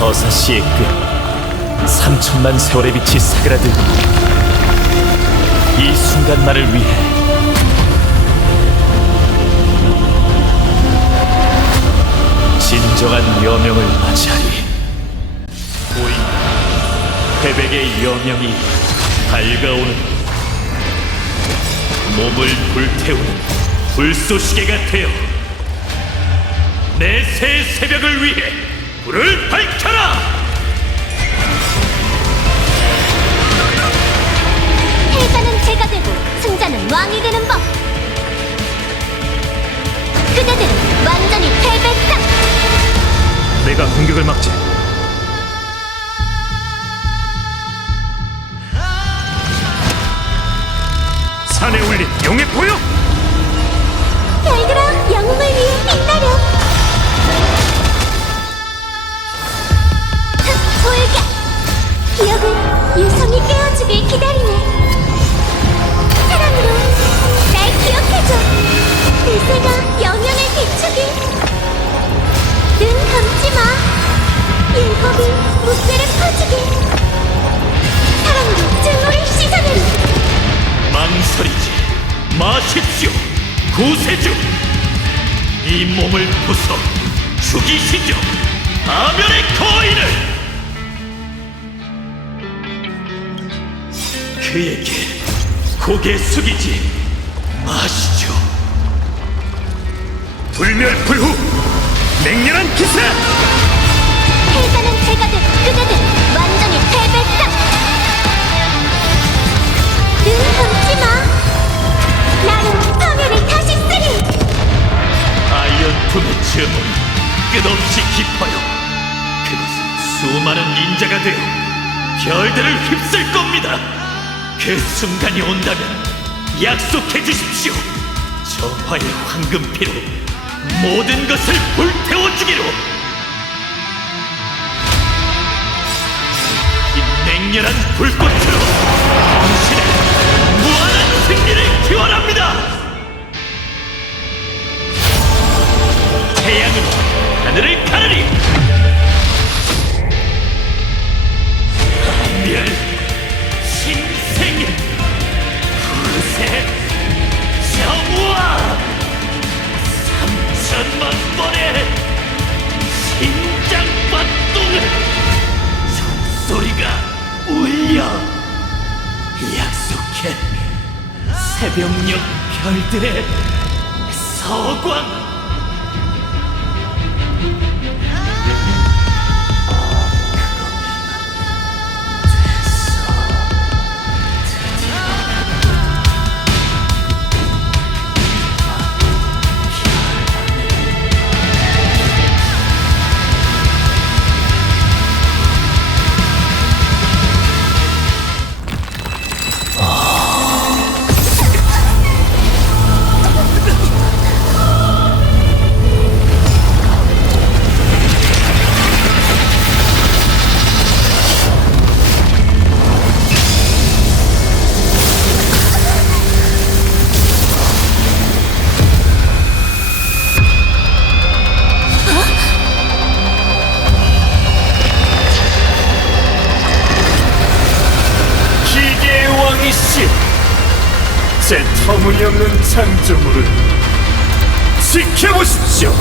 서사시의 끝 삼천만 세월의 빛이 사그라들고 이 순간만을 위해 진정한 여명을 맞이하리. 보인 회백의 여명이 밝아오는 몸을 불태우는 불쏘시개가 되어 내 새 새벽을 위해 불을 밝혀라! 패자는 제가 되고 승자는 왕이 되는 법. 그대들은 완전히 패배다. 내가 공격을 막지. 산에 울린 용의 포효! 별들아, 유성이 깨워주길 기다리네. 사랑으로 날 기억해줘. 대세가 영연을 비추길. 눈 감지 마. 율법이 무쇠를 퍼주길. 사랑으로 증오를 씻어내리. 망설이지 마십시오, 구세주! 이 몸을 부숴 죽이시죠, 아면의 거인을! 그에게 고개 숙이지 마시죠. 불멸불후 맹렬한 기세! 패자는 제가 되고 그대들은 완전히 패배다. 눈 감지 마. 나는 파멸을 다시 쓰리. 아이언 품의 주문이 끝없이 깊어요. 그것은 수많은 닌자가 되어 별들을 휩쓸 겁니다. 그 순간이 온다면 약속해 주십시오. 정화의 황금피로 모든 것을 불태워 주기로. 이 맹렬한 불꽃으로 당신의 무한한 승리를 기원합니다. 태양으로 하늘을 가르리 새벽녘 별들의 서광 제 터무니없는 창조물을 지켜보십시오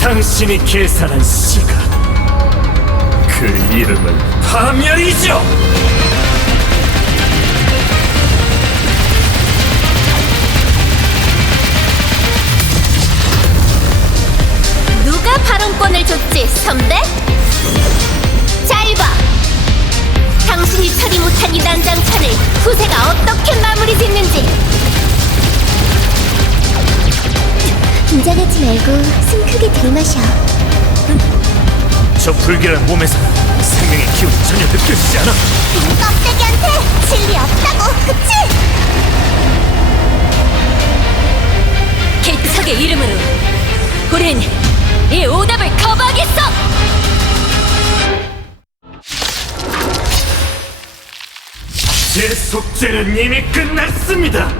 당신이 계산한 시간 그 이름은 파멸이죠 누가 발언권을 줬지, 선배? 후세가 어떻게 마무리 짓는지. 긴장하지 말고 숨 크게 들이마셔. 저 불길한 몸에서 생명의 기운이 전혀 느껴지지 않아 껍데기한테 진리 없다고, 그치? 개척의 이름으로 우린 이 오답을 거부하겠어! 제 속죄는 이미 끝났습니다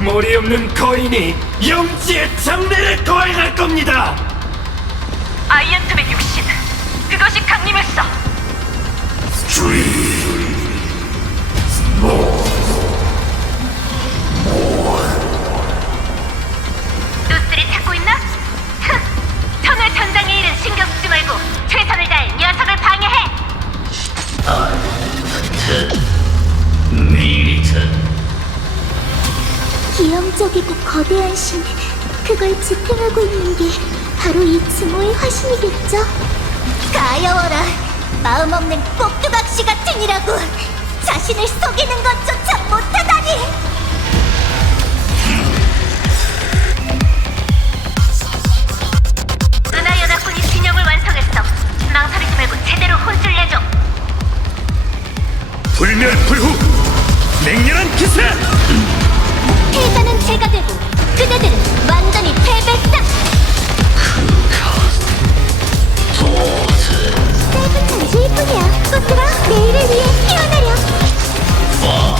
머리 없는 거인이 영지의 장례를 거행할 겁니다. 아이언트의 육신 그것이 강림했어 누스를 찾고 있나? 흥! 터널 전장의 일은 신경 쓰지 말고 최선을 다해 녀석을 방해해 기형적이고 거대한 신 그걸 지탱하고 있는 게 바로 이 증오의 화신이겠죠? 가여워라 마음 없는 꼭두각시 같으니라고. 자신을 속이는 것조차 못하다니. 은하 연합군이 진영을 완성했어. 망설이지 말고 제대로 혼쭐 내줘. 불멸 불후 맹렬한 기세. 패자는 제가 되고 그대들은 완전히 패배다 짧은 잠시일 뿐이야 꽃들아 내일을 위해 피어나려 바보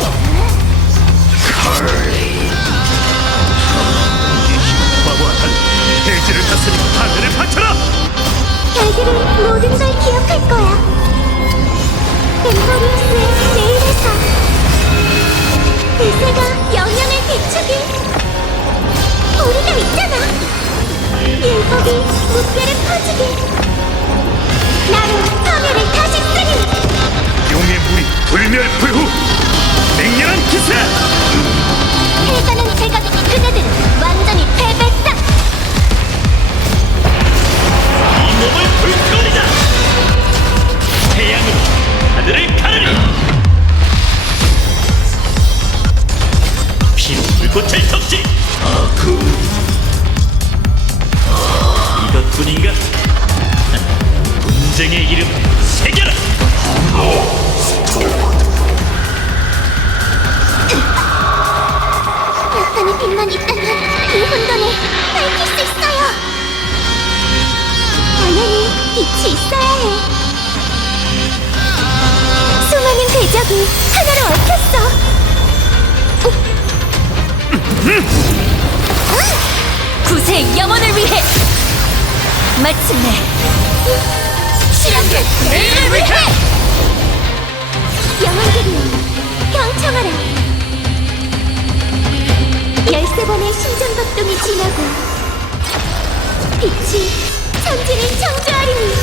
율법이 무뼈를 퍼주길 나는 파멸을 다시 쓰리 용의 무리 불멸불후 맹렬한 기세. 패자는 제가 그대들은 완전히 패배다 이 몸을 불태우리다. 태양이 하 구세의 영혼을 위해 마침내 실험들 내일을 위해! 영혼들이 경청하라. 열세 번의 심장박동이 지나고 빛이 천지를 창조하리니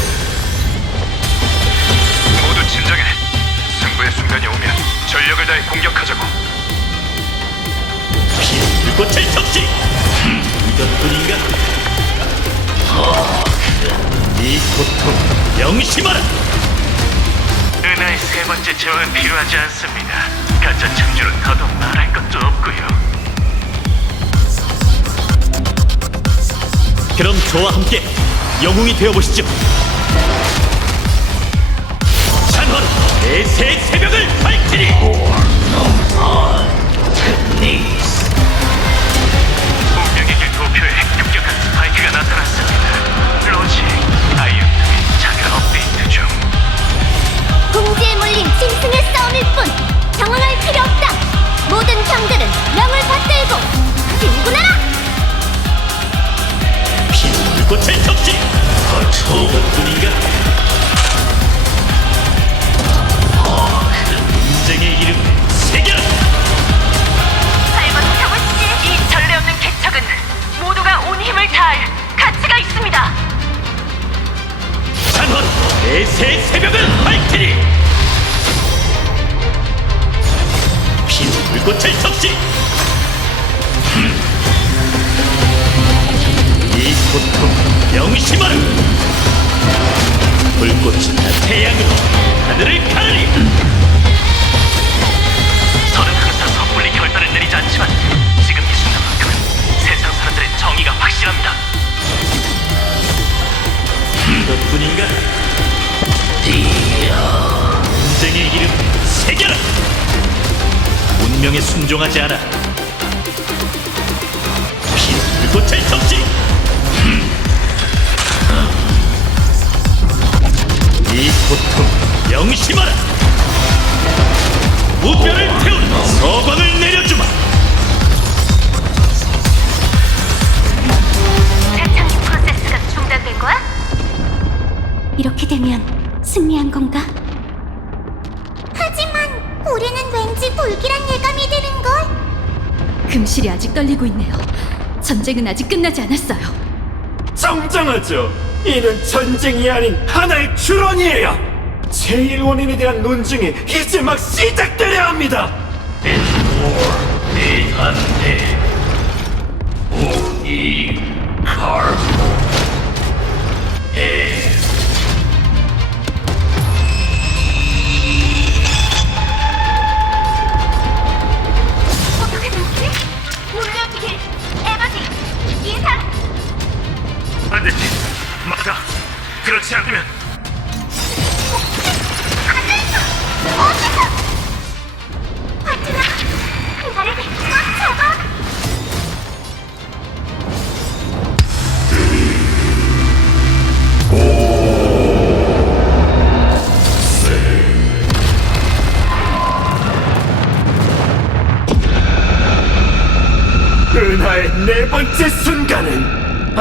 모두 진정해. 승부의 순간이 오면 전력을 다해 공격하자고. 피로 불꽃을 적시. 이것뿐인가? 이 고통 명심하라. 은하의 세 번째 제왕은 필요하지 않습니다. 가짜 창조는 더도 말할 것도 없고요. 그럼 저와 함께 영웅이 되어 보시죠. 찬원 내새 새벽을 밝히리. 운명에게 공지에 몰린 짐승의 싸움일 뿐 당황할 필요 없다. 모든 병들은 명을 받들고 진군하라? 분쟁의 이름 이 전례 없는 개척은 모두가 온 힘을 다할 가치가 있습니다. 찬원 내새 새벽을 밝히리. 피로 불꽃을 적시. 이 고통 명심하라. 불꽃은 다 태양으로 하늘을 가르리. 저는 항상 섣불리 결단을 내리지 않지만 지금 이 순간만큼은 세상 사람들의 정의가 확실합니다. 이것뿐인가? 전쟁의 이름 새겨라! 운명에 순종하지 않아 피를 고칠 정지! 이 고통 명심하라! 무뼈를 태우는 서광을 내려주마! 이렇게 되면 승리한 건가? 하지만 우리는 왠지 불길한 예감이 드는 걸? 금실이 아직 떨리고 있네요. 전쟁은 아직 끝나지 않았어요. 정정하죠. 이는 전쟁이 아닌 하나의 추론이에요. 제일 원인에 대한 논증이 이제 막 시작되려 합니다. 어떻게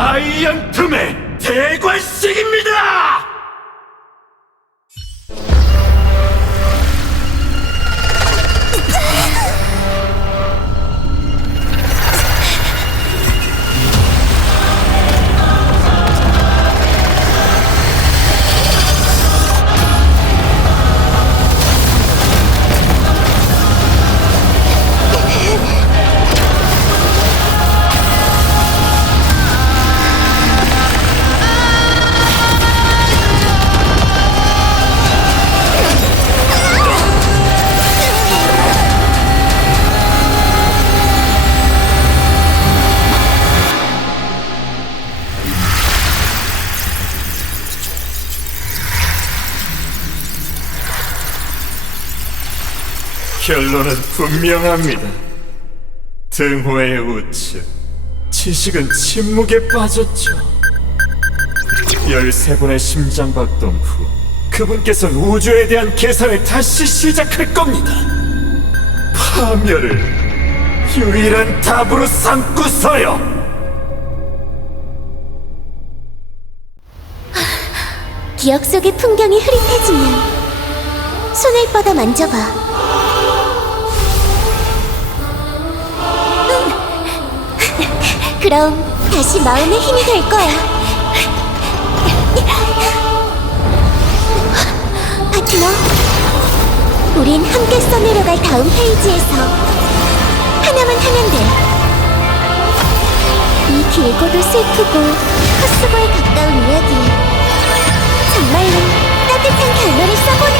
아이언 툼의 대관식입니다. 결론은 분명합니다. 등호의 우측, 지식은 침묵에 빠졌죠. 13번의 심장박동 후 그분께서는 우주에 대한 계산을 다시 시작할 겁니다. 파멸을 유일한 답으로 삼고서요. 기억 속의 풍경이 흐릿해지면 손을 뻗어 만져봐. 그럼 다시 마음의 힘이 될 거야. 파트너, 우린 함께 써내려갈 다음 페이지에서 하나만 하면 돼. 이 길고도 슬프고 헛수고에 가까운 이야기. 정말로 따뜻한 결말을 써보는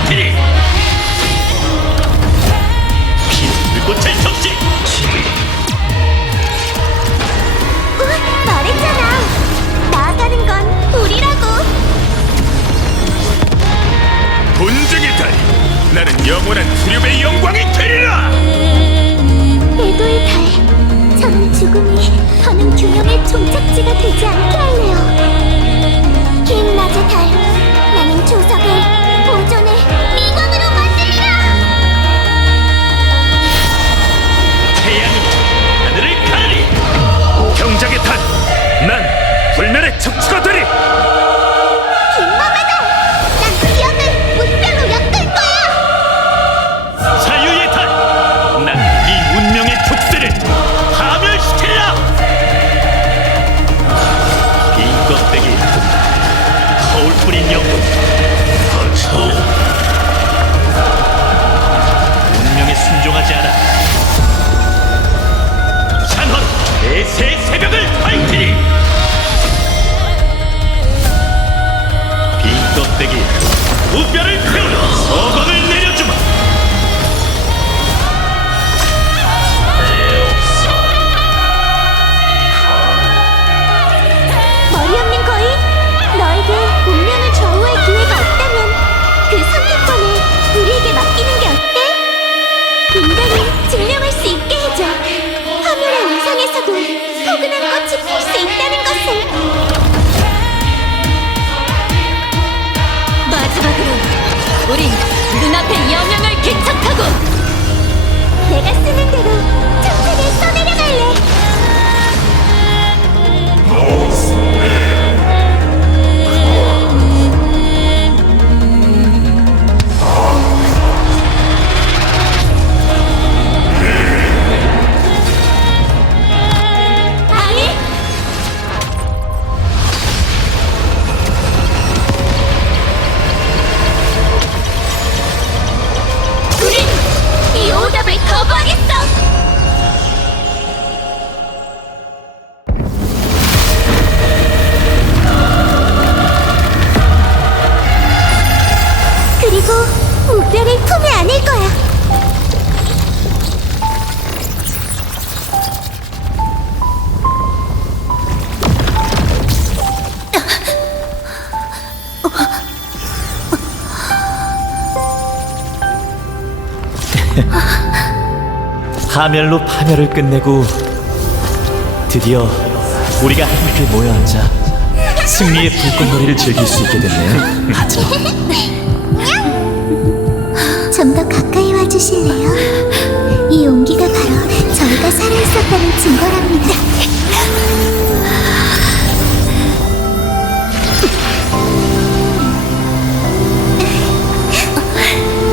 어, 말했잖아. 나아가는 건 우리라고. 본능의 달 나는 영원한 두렵의 영광이 되리라 에도의 달. 저는 죽음이 더는 균형의 종착지가 되지 않게 할래요. 힘낮의 달. 척추가 되리 내가 쓰는 대로 파멸로 파멸을 끝내고 드디어 우리가 함께 모여 앉아 승리의 불꽃놀이를 즐길 수 있게 됐네요. 하트로 좀더 가까이 와 주실래요? 이 온기가 바로 저희가 살아있었다는 증거랍니다.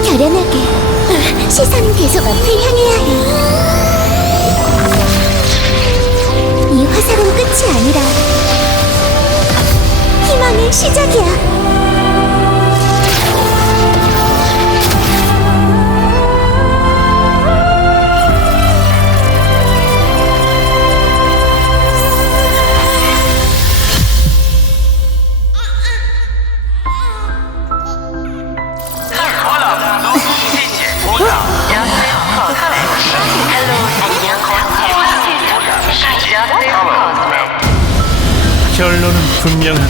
결연하게 시선은 계속 앞을 향해야 해. 이 살은 끝이 아니라 희망의 시작이야. 결론은 분명한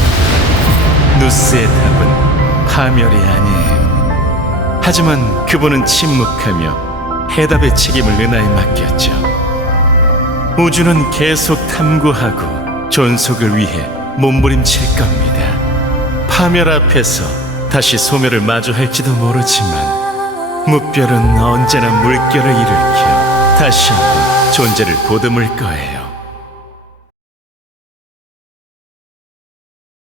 누스의 답은 파멸이 아니에요. 하지만 그분은 침묵하며 해답의 책임을 은하에 맡겼죠. 우주는 계속 탐구하고 존속을 위해 몸부림칠 겁니다. 파멸 앞에서 다시 소멸을 마주할지도 모르지만 무별은 언제나 물결을 일으켜 다시 한번 존재를 보듬을 거예요.